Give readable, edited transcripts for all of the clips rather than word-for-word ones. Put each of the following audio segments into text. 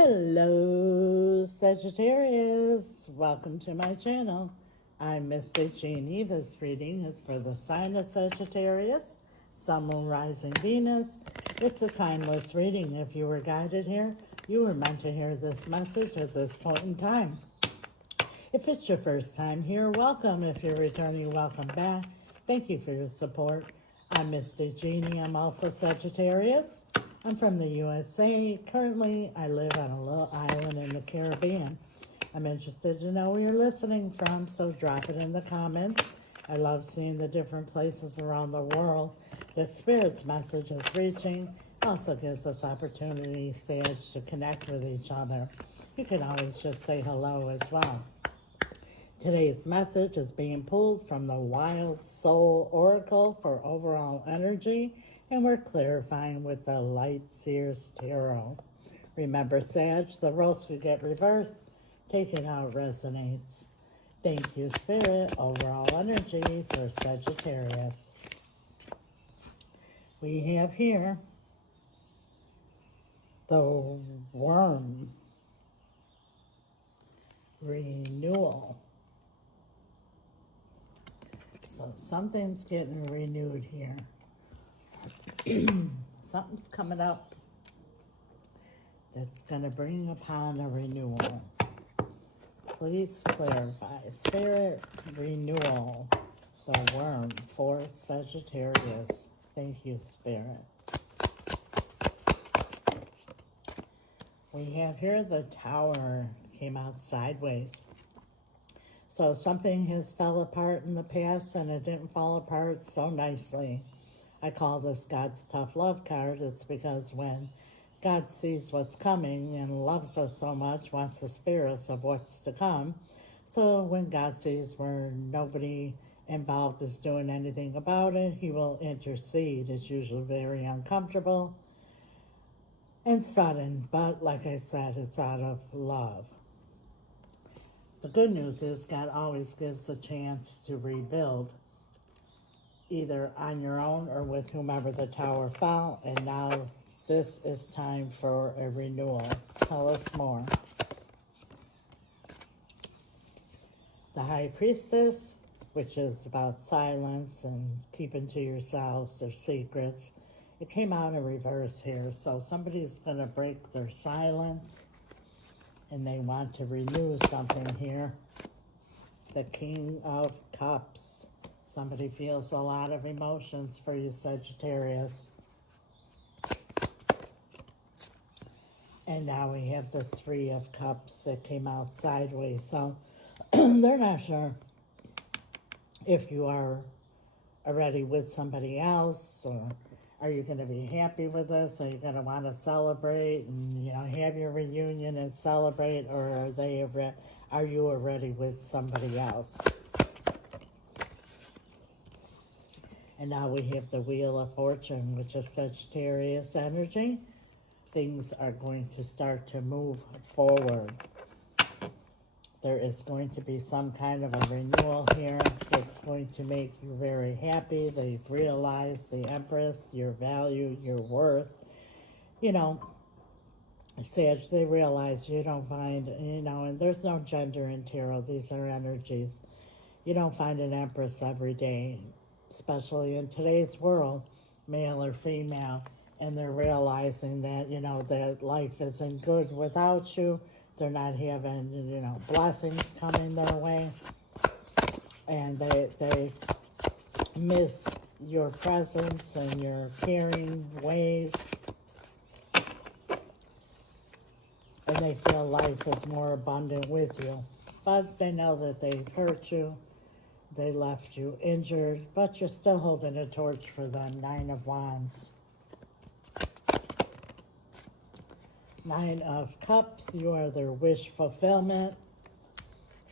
Hello, Sagittarius. Welcome to my channel. I'm Mystic Jeanne. This reading is for the sign of Sagittarius, Sun, Moon, Rising, Venus. It's a timeless reading. If you were guided here, you were meant to hear this message at this point in time. If it's your first time here, welcome. If you're returning, welcome back. Thank you for your support. I'm Mystic Jeanne. I'm also Sagittarius. I'm from the USA. Currently, I live on a little island in the Caribbean. I'm interested to know where you're listening from, so drop it in the comments. I love seeing the different places around the world that Spirit's message is reaching. Also gives us opportunities to connect with each other. You can always just say hello as well. Today's message is being pulled from the Wild Soul Oracle for overall energy, and we're clarifying with the Light Seers Tarot. Remember, Sag, the roles could get reversed. Take it how it resonates. Thank you, Spirit. Overall energy for Sagittarius. We have here the Worm. Renewal. So something's getting renewed here. Something's coming up that's going to bring upon a renewal. Please clarify. Spirit, renewal. The Worm for Sagittarius. Thank you, Spirit. We have here the Tower came out sideways. So something has fell apart in the past, and it didn't fall apart so nicely. I call this God's Tough Love card. It's because when God sees what's coming and loves us so much, wants the spirits of what's to come. So when God sees where nobody involved is doing anything about it, he will intercede. It's usually very uncomfortable and sudden, but like I said, it's out of love. The good news is God always gives a chance to rebuild, either on your own or with whomever the tower fell, and now this is time for a renewal. Tell us more. The High Priestess, which is about silence and keeping to yourselves their secrets. It came out in reverse here, so somebody's going to break their silence and they want to renew something here. The King of Cups. Somebody feels a lot of emotions for you, Sagittarius. And now we have the Three of Cups that came out sideways. So they're not sure if you are already with somebody else, or are you going to be happy with this? Are you going to want to celebrate and, have your reunion and celebrate, or are you already with somebody else? And now we have the Wheel of Fortune, which is Sagittarius energy. Things are going to start to move forward. There is going to be some kind of a renewal here that's going to make you very happy. They've realized, the Empress, your value, your worth. Sag, they realize you don't find, and there's no gender in tarot. These are energies. You don't find an Empress every day, especially in today's world, male or female. And they're realizing that, that life isn't good without you. They're not having, blessings coming their way. And they miss your presence and your caring ways. And they feel life is more abundant with you. But they know that they hurt you. They left you injured. But you're still holding a torch for them. Nine of Wands. Nine of Cups, you are their wish fulfillment.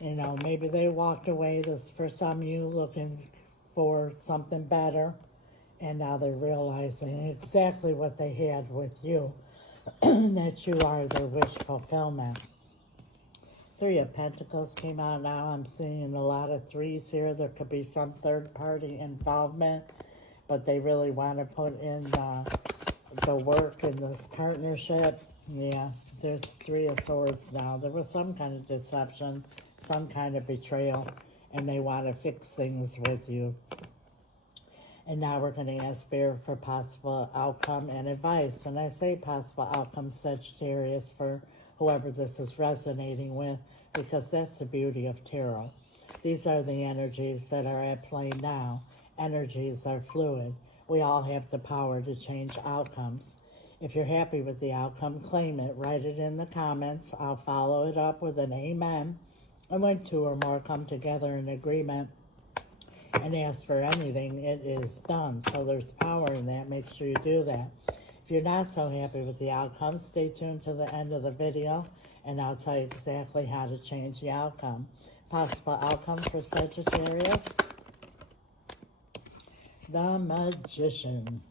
Maybe they walked away, this for some of you, looking for something better. And now they're realizing exactly what they had with you, that you are their wish fulfillment. Three of Pentacles came out now. I'm seeing a lot of threes here. There could be some third-party involvement, but they really want to put in the work in this partnership. Yeah, There's Three of Swords now. There was some kind of deception, some kind of betrayal, and they want to fix things with you. And now we're going to ask Spirit for possible outcome and advice. And I say possible outcome, Sagittarius, for whoever this is resonating with, because that's the beauty of tarot. These are the energies that are at play now. Energies are fluid. We all have the power to change outcomes. If you're happy with the outcome, claim it. Write it in the comments. I'll follow it up with an amen. And when two or more come together in agreement and ask for anything, it is done. So there's power in that. Make sure you do that. If you're not so happy with the outcome, stay tuned to the end of the video, and I'll tell you exactly how to change the outcome. Possible outcome for Sagittarius. The Magician.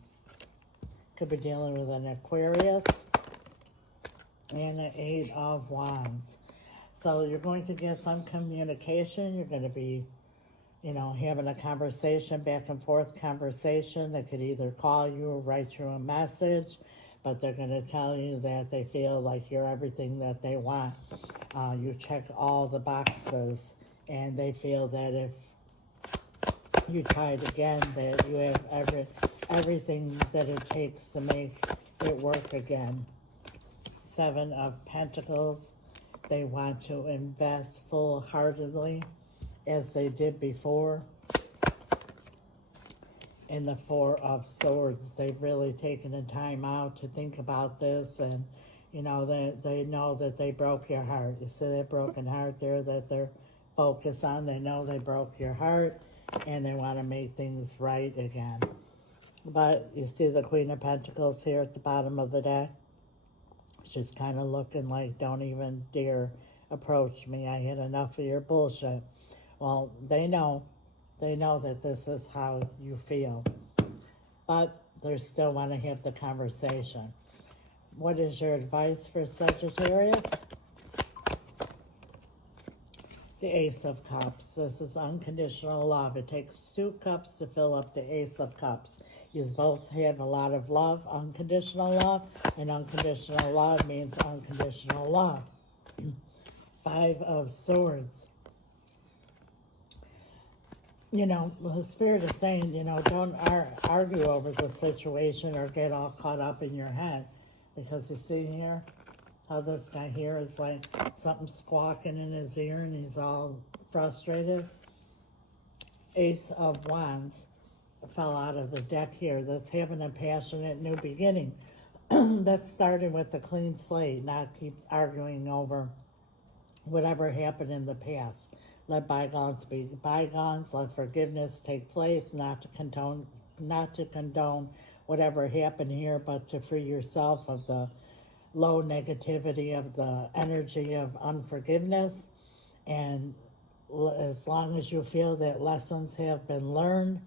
Could be dealing with an Aquarius and an Eight of Wands. So you're going to get some communication. You're going to be, having a conversation, back and forth conversation. They could either call you or write you a message, but they're going to tell you that they feel like you're everything that they want. You check all the boxes, and they feel that if you tried again, that you have everything that it takes to make it work again. Seven of Pentacles. They want to invest full-heartedly as they did before. In the Four of Swords, they've really taken the time out to think about this, and they know that they broke your heart. You see that broken heart there that they're focused on. They know they broke your heart, and they want to make things right again. But you see the Queen of Pentacles here at the bottom of the deck. She's kind of looking like, don't even dare approach me. I had enough of your bullshit. Well, they know that this is how you feel. But they still want to have the conversation. What is your advice for Sagittarius? The Ace of Cups. This is unconditional love. It takes 2 cups to fill up the Ace of Cups. You both have a lot of love, unconditional love, and unconditional love means unconditional love. 5 of Swords. The Spirit is saying, don't argue over the situation or get all caught up in your head. Because you see here, how this guy here is like something squawking in his ear and he's all frustrated. Ace of Wands fell out of the deck here. That's having a passionate new beginning. That's starting with a clean slate, not keep arguing over whatever happened in the past. Let bygones be bygones. Let forgiveness take place, not to condone whatever happened here, but to free yourself of the low negativity of the energy of unforgiveness. And as long as you feel that lessons have been learned,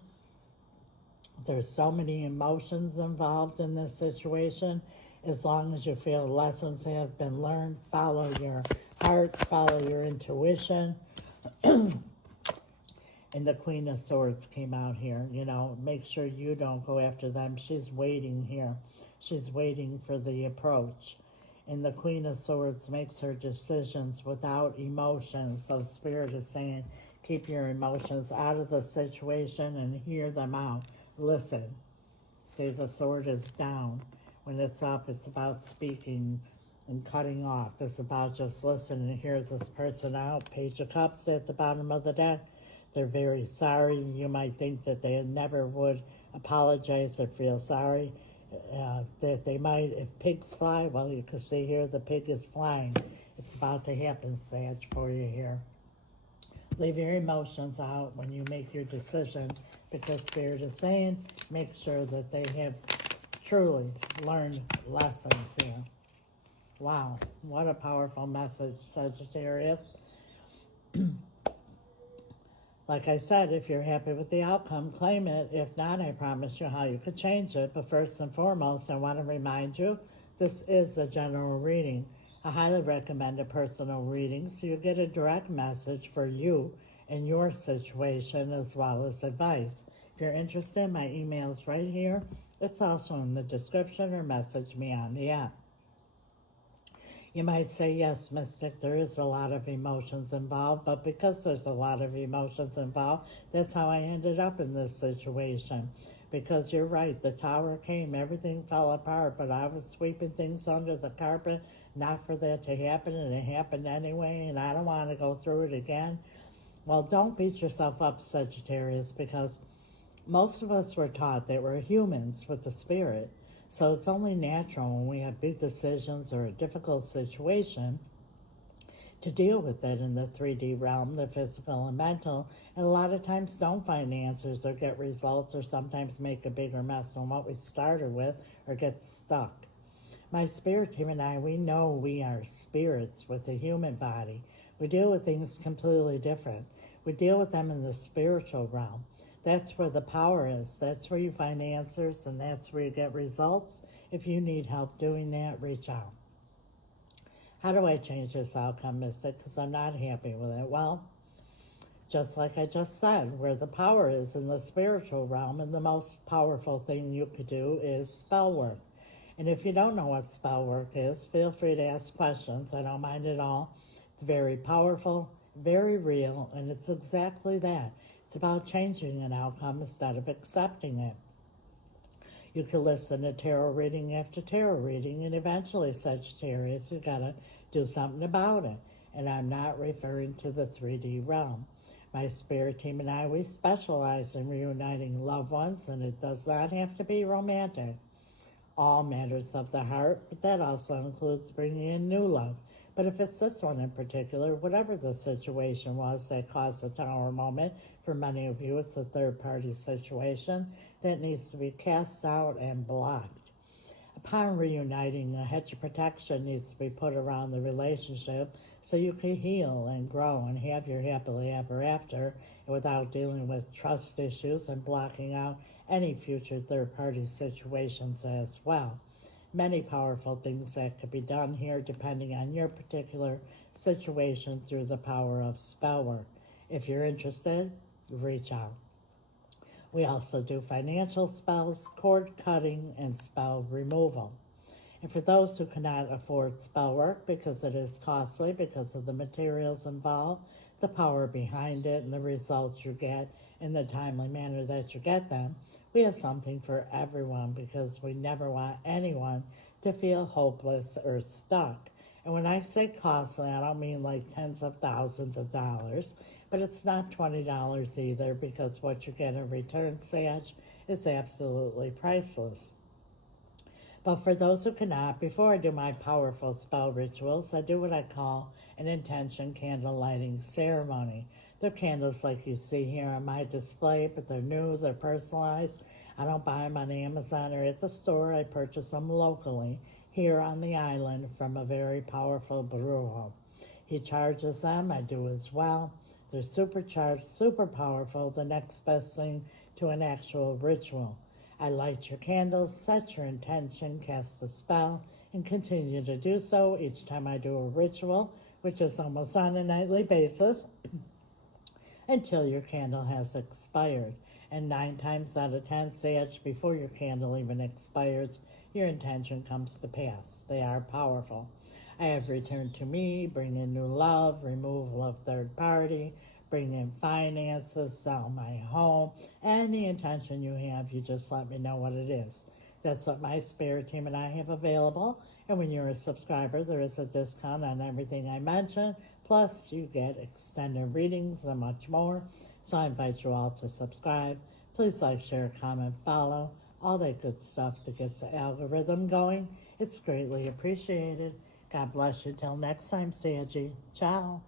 there's so many emotions involved in this situation. As long as you feel lessons have been learned, follow your heart, follow your intuition. And the Queen of Swords came out here. Make sure you don't go after them. She's waiting here. She's waiting for the approach. And the Queen of Swords makes her decisions without emotions. So Spirit is saying, keep your emotions out of the situation and hear them out. Listen. See, the sword is down. When it's up, it's about speaking and cutting off. It's about just listening and hear this person out. Page of Cups at the bottom of the deck. They're very sorry. You might think that they never would apologize or feel sorry. That they might, if pigs fly, well, you can see here the pig is flying. It's about to happen, Sag, for you here. Leave your emotions out when you make your decision, because Spirit is saying, make sure that they have truly learned lessons here. Wow, what a powerful message, Sagittarius. Like I said, if you're happy with the outcome, claim it. If not, I promise you how you could change it. But first and foremost, I want to remind you, this is a general reading. I highly recommend a personal reading so you get a direct message for you and your situation, as well as advice. If you're interested, my email's right here. It's also in the description, or message me on the app. You might say, yes, Mystic, there is a lot of emotions involved, but because there's a lot of emotions involved, that's how I ended up in this situation. Because you're right, the tower came, everything fell apart, but I was sweeping things under the carpet, not for that to happen, and it happened anyway, and I don't want to go through it again. Well, don't beat yourself up, Sagittarius, because most of us were taught that we're humans with the spirit. So it's only natural when we have big decisions or a difficult situation to deal with it in the 3D realm, the physical and mental, and a lot of times don't find answers or get results, or sometimes make a bigger mess than what we started with, or get stuck. My spirit team and I, we know we are spirits with a human body. We deal with things completely different. We deal with them in the spiritual realm. That's where the power is. That's where you find answers, and that's where you get results. If you need help doing that, reach out. How do I change this outcome, Mystic? Because I'm not happy with it. Well, just like I just said, where the power is in the spiritual realm, and the most powerful thing you could do is spell work. And if you don't know what spell work is, feel free to ask questions. I don't mind at all. It's very powerful, very real, and it's exactly that. It's about changing an outcome instead of accepting it. You can listen to tarot reading after tarot reading, and eventually, Sagittarius, you gotta do something about it. And I'm not referring to the 3D realm. My spirit team and I, we specialize in reuniting loved ones, and it does not have to be romantic. All matters of the heart, but that also includes bringing in new love. But if it's this one in particular, whatever the situation was that caused the tower moment, for many of you it's a third-party situation that needs to be cast out and blocked. Upon reuniting, a hedge of protection needs to be put around the relationship so you can heal and grow and have your happily ever after without dealing with trust issues and blocking out any future third-party situations as well. Many powerful things that could be done here depending on your particular situation through the power of spell work. If you're interested, reach out. We also do financial spells, cord cutting, and spell removal. And for those who cannot afford spell work because it is costly, because of the materials involved, the power behind it, and the results you get in the timely manner that you get them, we have something for everyone, because we never want anyone to feel hopeless or stuck. And when I say costly, I don't mean like tens of thousands of dollars, but it's not $20 either, because what you get in return, Sag, is absolutely priceless. But for those who cannot, before I do my powerful spell rituals, I do what I call an intention candle lighting ceremony. They're candles like you see here on my display, but they're new, they're personalized. I don't buy them on Amazon or at the store. I purchase them locally here on the island from a very powerful brujo. He charges them, I do as well. They're supercharged, super powerful, the next best thing to an actual ritual. I light your candles, set your intention, cast a spell, and continue to do so each time I do a ritual, which is almost on a nightly basis, until your candle has expired. And 9 times out of 10, Sag, before your candle even expires, your intention comes to pass. They are powerful. I have returned to me, bring in new love, removal of third party, bring in finances, sell my home. Any intention you have, you just let me know what it is. That's what my spirit team and I have available. And when you're a subscriber, there is a discount on everything I mentioned. Plus, you get extended readings and much more. So I invite you all to subscribe. Please like, share, comment, follow, all that good stuff that gets the algorithm going. It's greatly appreciated. God bless you. Till next time, Saggy. Ciao.